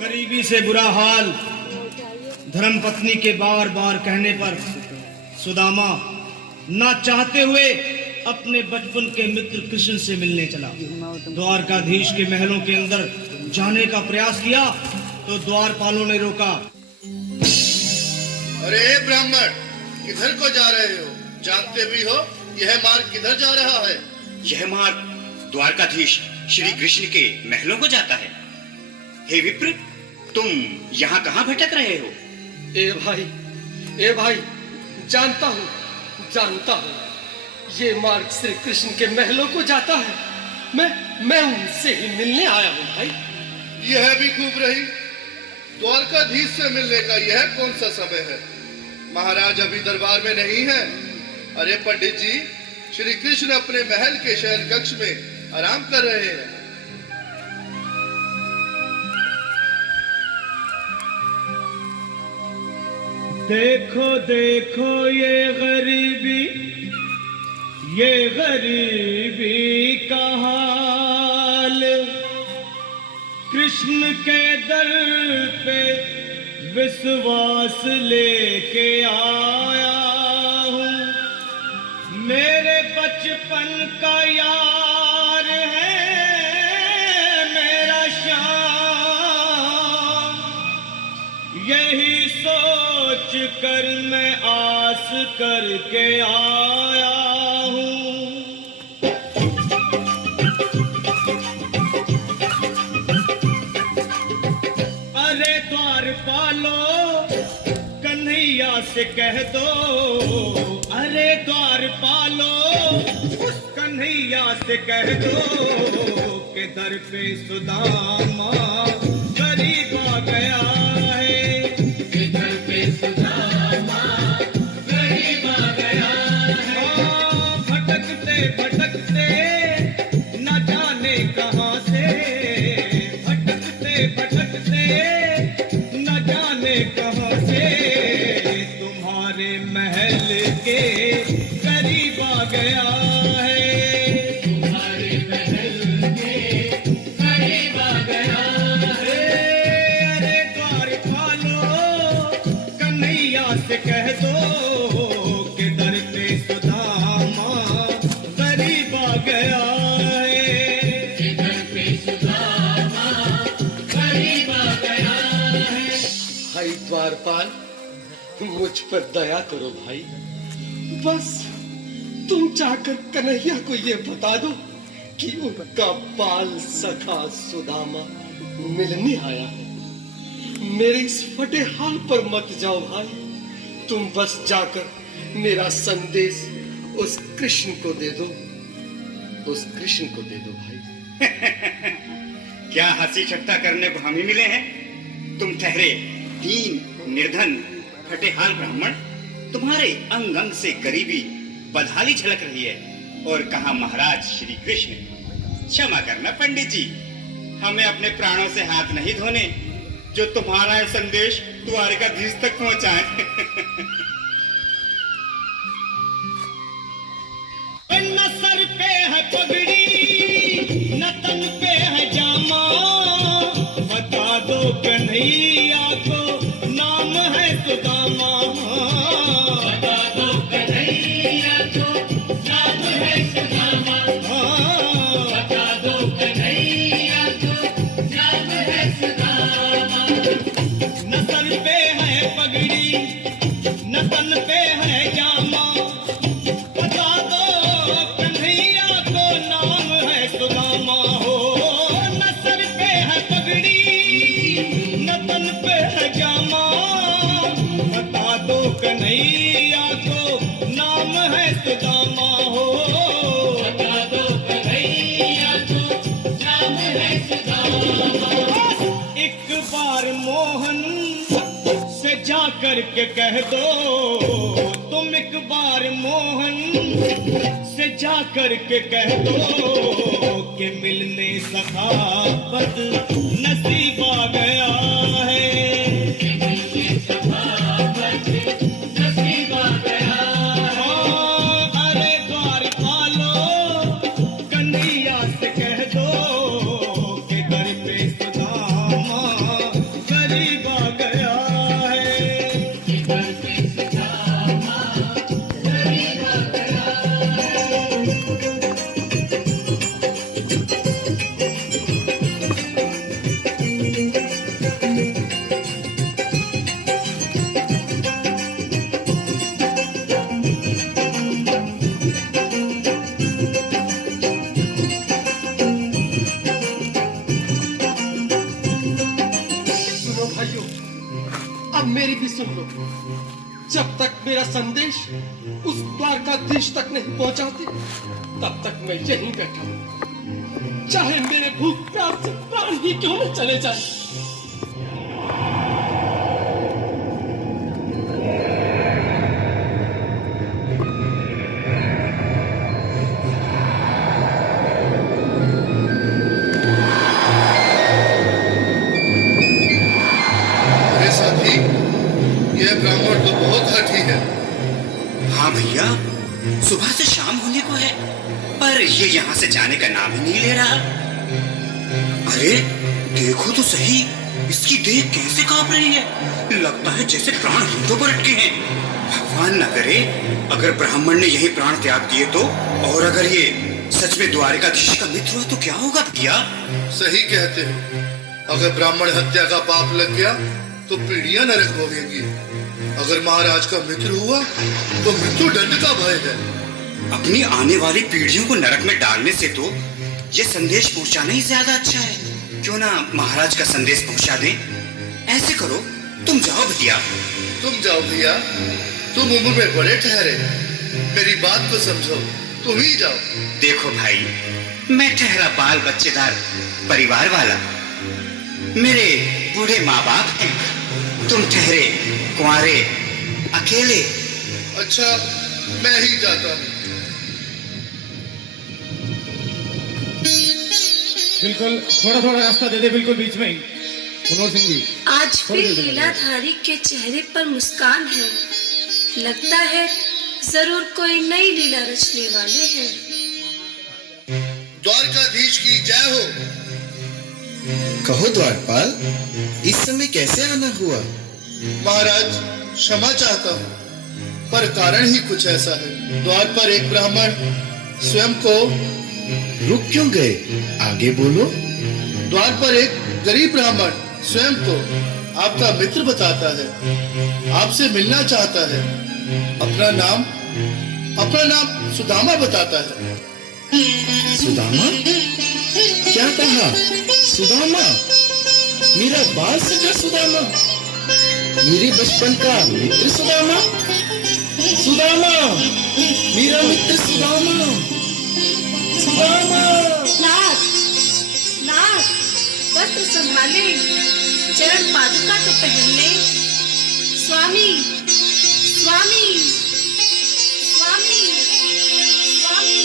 गरीबी से बुरा हाल धर्मपत्नी के बार बार कहने पर सुदामा ना चाहते हुए अपने बचपन के मित्र कृष्ण से मिलने चला। द्वारकाधीश के महलों के अंदर जाने का प्रयास किया तो द्वारपालों ने रोका। अरे ब्राह्मण, किधर को जा रहे हो? जानते भी हो यह मार्ग किधर जा रहा है? यह मार्ग द्वारकाधीश श्री कृष्ण के महलों को जाता है। हे विप्र, तुम यहाँ कहाँ भटक रहे हो? ए भाई, जानता हूँ ये मार्ग श्री कृष्ण के महलों को जाता है। मैं उनसे ही मिलने आया हूँ भाई। यह भी खूब रही। द्वारकाधीश से मिलने का यह कौन सा समय है? महाराज अभी दरबार में नहीं है। अरे पंडित जी, श्री कृष्ण अपने महल के शयन कक्ष में आराम कर रहे हैं। देखो देखो ये गरीबी का हाल, कृष्ण के दर पे विश्वास लेके आया हूँ। मेरे बचपन का यार है मेरा श्याम, यही सोच कर मैं आस करके आया हूँ। अरे द्वारपालो, कन्हैया से कह दो। अरे द्वारपालो, उस कन्हैया से कह दो कि दर पे सुदामा गरीब आ गया है। दर पे सुदामा गरीब आ गया है। भटकते भटकते न जाने कहाँ से, भटकते भटकते न जाने कहाँ से तुम्हारे महल के करीब आ गया है। तुम्हारे महल के करीब आ गया है। अरे द्वारपालो, कन्हैया से कह दो कि दर पे सुदामा करीब आ गया है। दर पे सुदामा करीब आ गया है। भाई द्वारपाल, मुझ पर दया करो भाई। बस तुम जाकर कन्हैया को ये बता दो कि उनका बाल सखा सुदामा मिलने आया है। मेरे इस फटे हाल पर मत जाओ भाई। तुम बस जाकर मेरा संदेश उस कृष्ण को दे दो। उस कृष्ण को दे दो भाई। क्या हंसी ठट्टा करने को हम ही मिले हैं? तुम ठहरे दीन निर्धन फटेहाल ब्राह्मण, तुम्हारे अंग अंग से गरीबी बदहाली झलक रही है। और कहा महाराज श्री कृष्ण। क्षमा करना पंडित जी, हमें अपने प्राणों से हाथ नहीं धोने जो तुम्हारा संदेश द्वारकाधीश तक पहुंचाए। न सर पे है पगड़ी, न तन पे है जामा, बता दो कन्हैया को नाम है सुदामा। बता दो कन्हैया को नाम है सुदामा। बता दो कन्हैया को नाम है सुदामा। न सर पे है पगड़ी, न तन पे है जामा, बता दो कन्हैया को नाम है सुदामा। हो न सर पे है पगड़ी, न तन पे है जामा, बता दो कन्हैया को नाम है सुदामा। हो बता दो कन्हैया को नाम है सुदामा। एक बार मोहन से जा कर के कह दो, तुम एक बार मोहन से जा कर के कह दो कि मिलने सखावत नसीब आ गया है। मिलने सखावत नसीब आ गया है। अरे द्वारपालो, कन्हैया से कह दो कि दर पे सुदामा सुन लो, जब तक मेरा संदेश उस द्वारकाधीश तक नहीं पहुंचाते तब तक मैं यहीं बैठा हूं, चाहे मेरे भूख प्यास से प्राण ही क्यों न चले जाए। अरे साथी, यह ब्राह्मण तो बहुत हठी है। हाँ भैया, सुबह से शाम होने को है पर ये यहाँ से जाने का नाम ही नहीं ले रहा। अरे देखो तो सही, इसकी देह कैसे कांप रही है, लगता है जैसे प्राण हिंदों पर अटके हैं। भगवान न करे अगर ब्राह्मण ने यही प्राण त्याग दिए तो, और अगर ये सच में द्वारकाधीश का मित्र हुआ तो क्या होगा भैया? सही कहते हो, अगर ब्राह्मण हत्या का पाप लग गया तो पीढ़ियां नरक भोगेंगी। अगर महाराज का मित्र हुआ तो मृत्यु दंड का भय है। अपनी आने वाली पीढ़ियों को नरक में डालने से तो ये संदेश पहुंचाना ही ज्यादा अच्छा है। क्यों ना महाराज का संदेश पहुंचा दें। ऐसे करो, तुम जाओ भैया। तुम जाओ भैया, तुम उम्र में बड़े ठहरे, मेरी बात को समझो, तुम ही जाओ। देखो भाई, मैं ठहरा बाल बच्चेदार परिवार वाला, मेरे बूढ़े माँ बाप हैं, तुम ठहरे कुंवारे अकेले। अच्छा, मैं ही जाता हूँ। बिल्कुल, थोड़ा थोड़ा रास्ता दे दे, बिल्कुल बीच में ही। मनोहर सिंह जी, आज फिर लीलाधारी के चेहरे पर मुस्कान है, लगता है जरूर कोई नई लीला रचने वाले हैं। द्वारकाधीश की जय हो। कहो द्वारपाल, इस समय कैसे आना हुआ? महाराज, क्षमा चाहता हूँ, पर कारण ही कुछ ऐसा है। द्वार पर एक ब्राह्मण स्वयं को रुक क्यों गए? आगे बोलो। द्वार पर एक गरीब ब्राह्मण स्वयं को आपका मित्र बताता है, आपसे मिलना चाहता है। अपना नाम सुदामा बताता है। सुदामा? क्या कहा? सुदामा? मेरा बाल सखा सुदामा? मेरे बचपन का मित्र सुदामा? सुदामा, मेरा मित्र सुदामा, सुदामा। नाथ, नाथ, वस्त्र संभाले, चरण पादुका तो पहन ले। स्वामी, स्वामी, स्वामी, स्वामी,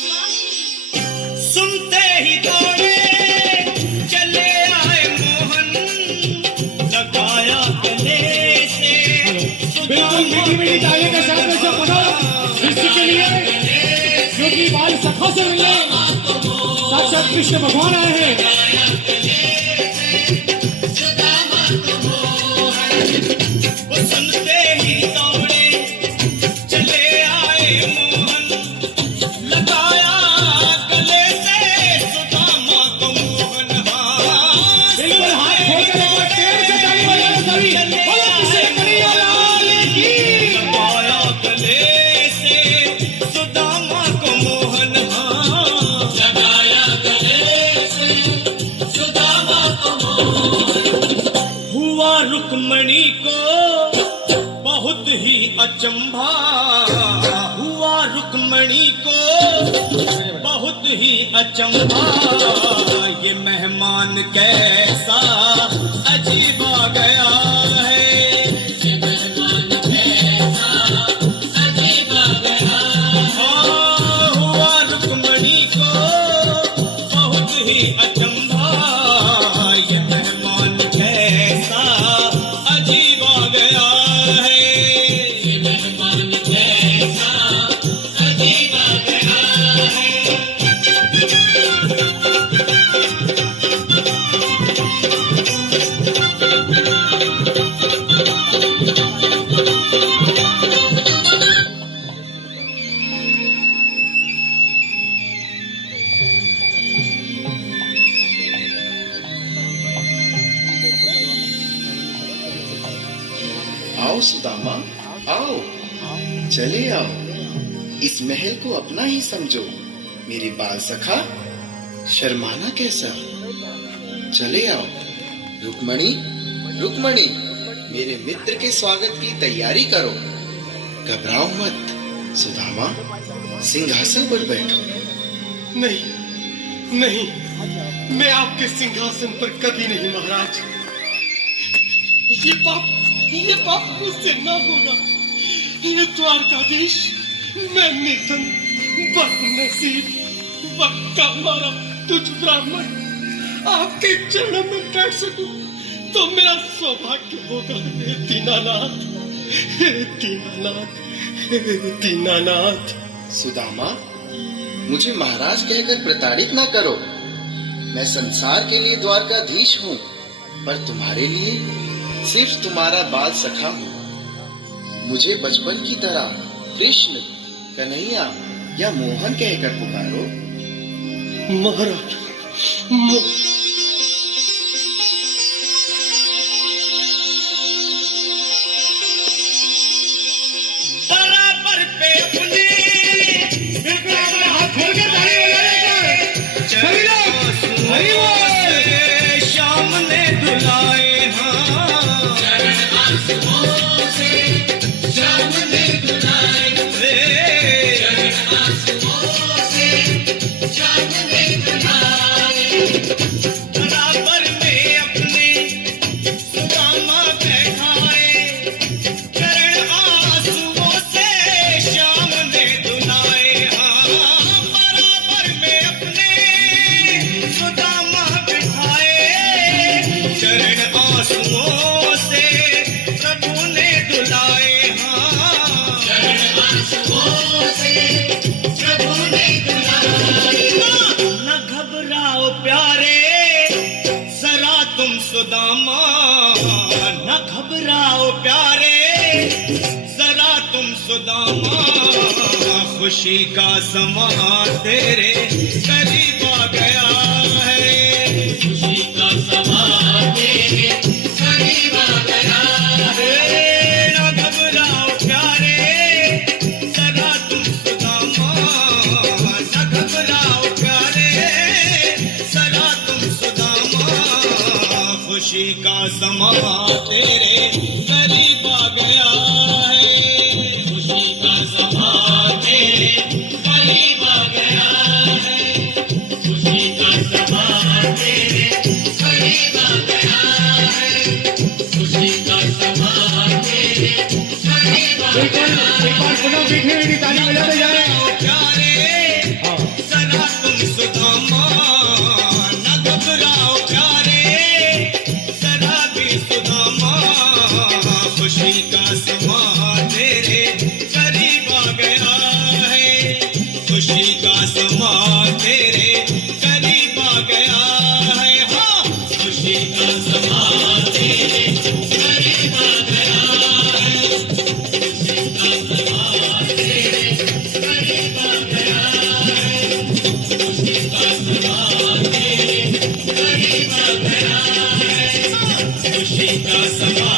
स्वामी। सुनते ही दौड़े चले आए मोहन, लगाया गले से बिल्कुल मीठी मीठी ताली के साथ में सब बनो इसी के लिए, क्योंकि बाल सखा से मिलने साक्षात कृष्ण भगवान आए हैं। वो सुनते ही दौड़े चले आए मोहन, लगाया गले से सुदामा को मोहन। बिल्कुल हाथ खोलकर एक बार तेज से ताली बजाओ सभी। बोलो कृष्ण कन्हैया लाल की। लगाया गले से सुदामा को मोहन, लगाया गले से सुदामा को मोहन। हुआ रुक्मणी को बहुत ही अचंभा, हुआ रुक्मणी को बहुत ही अचंभा, ये मेहमान कैसा अजीब आ गया है, ये मेहमान कैसा अजीब आ गया है। हुआ रुक्मणी को बहुत ही अचंभा, ये मेहमान कैसा अजीब आ गया है, ये मेहमान कैसा अजीब आ गया है। आओ सुदामा, आओ, चले आओ, इस महल को अपना ही समझो। मेरे बाल सखा, शर्माना कैसा? चले आओ। रुक्मणी, रुक्मणी, मेरे मित्र के स्वागत की तैयारी करो। घबराओ मत सुदामा, सिंहासन पर बैठो। नहीं नहीं, मैं आपके सिंहासन पर कभी नहीं महाराज। ये पाप मुझसे ना होगा। ये द्वारकाधीश, मैं निर्धन, बदनसीब, वक्का मारा तुझ ब्राह्मण आपके चरणों में बैठ सकूं तो मेरा सौभाग्य होगा। हे दीनानाथ, हे दीनानाथ, हे दीनानाथ। सुदामा, मुझे महाराज कहकर प्रताड़ित ना करो। मैं संसार के लिए द्वारकाधीश हूँ, पर तुम्हारे लिए सिर्फ तुम्हारा बाल सखा हूँ। मुझे बचपन की तरह कृष्ण, कन्हैया या मोहन कहकर पुकारो। महाराज, बराबर पे अपने बिल्कुल अपने हाथ खोल के ताली बजाने का। शाम ने दुलाए बराबर में अपने सुदामा बैठाए, चरण आंसुओं से शाम ने धुलाए। बराबर में अपने सुदामा बैठाए, चरण आंसुओं से प्रभु ने धुलाए। चरण आंसुओं से प्रभु ने धुलाए। न घबराओ प्यारे जरा तुम सुदामा, न घबराओ प्यारे जरा तुम सुदामा। खुशी का समा तेरे करीब आ गया है। खुशी का समा तेरे करीब आ गया है। न घबराओ प्यारे जरा तुम सुदामा, न घबराओ प्यारे जरा तुम सुदामा। खुशी का समा तेरे करीब आ गया है। खुशी का समा तेरे करीब आ गया है। खुशी का समा तेरे करीब आ गया है। खुशी का समा तेरे करीब आ गया है। एक बार पुनः मीठी मीठी ताली बजाते जाए। प्यारे जरा तुम सुदामा, न घबराओ प्यारे जरा भी सुदामा। खुशी का समा तेरे करीब आ गया है। खुशी का समा तेरे करीब आ गया है। हाँ, खुशी का समा तेरे करीब आ गया है। खुशी का समा तेरे करीब आ गया है। खुशी का समा तेरे करीब आ गया है। खुशी का समा